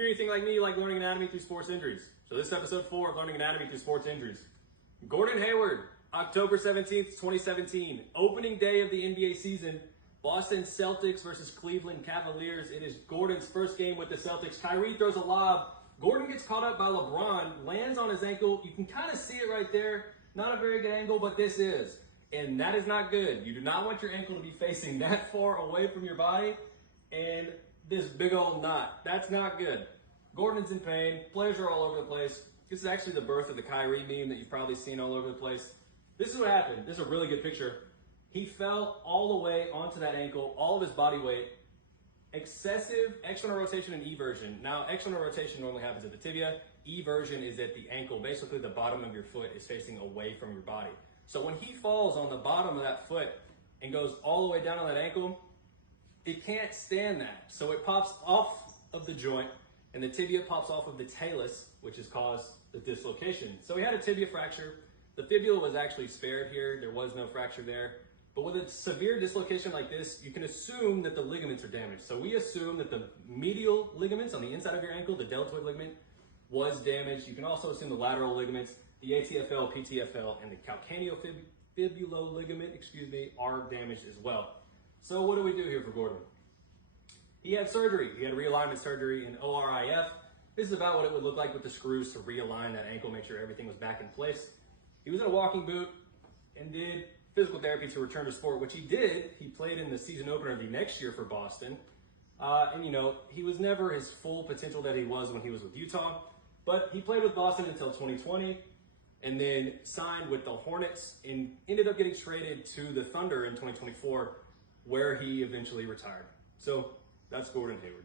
you're anything like me, you like learning anatomy through sports injuries. So this is episode 4 of Learning Anatomy Through Sports Injuries. Gordon Hayward, October 17th, 2017, opening day of the NBA season. Boston Celtics versus Cleveland Cavaliers. It is Gordon's first game with the Celtics. Kyrie throws a lob. Gordon gets caught up by LeBron, lands on his ankle. You can kind of see it right there. Not a very good angle, but this is. And that is not good. You do not want your ankle to be facing that far away from your body. And this big old knot. That's not good. Gordon's in pain. Players are all over the place. This is actually the birth of the Kyrie meme that you've probably seen all over the place. This is what happened. This is a really good picture. He fell all the way onto that ankle, all of his body weight. Excessive external rotation and eversion. Now, external rotation normally happens at the tibia. Eversion is at the ankle. Basically, the bottom of your foot is facing away from your body. So when he falls on the bottom of that foot and goes all the way down on that ankle, it can't stand that. So it pops off of the joint, and the tibia pops off of the talus, which has caused the dislocation. So he had a tibia fracture. The fibula was actually spared here. There was no fracture there. But with a severe dislocation like this, you can assume that the ligaments are damaged. So we assume that the medial ligaments on the inside of your ankle, the deltoid ligament, was damaged. You can also assume the lateral ligaments, the ATFL, PTFL, and the calcaneofibular ligament, are damaged as well. So what do we do here for Gordon? He had surgery. He had realignment surgery in ORIF. This is about what it would look like with the screws to realign that ankle, make sure everything was back in place. He was in a walking boot and did physical therapy to return to sport, which he did. He played in the season opener of the next year for Boston. He was never his full potential that he was when he was with Utah, but he played with Boston until 2020 and then signed with the Hornets and ended up getting traded to the Thunder in 2024, where he eventually retired. So that's Gordon Hayward.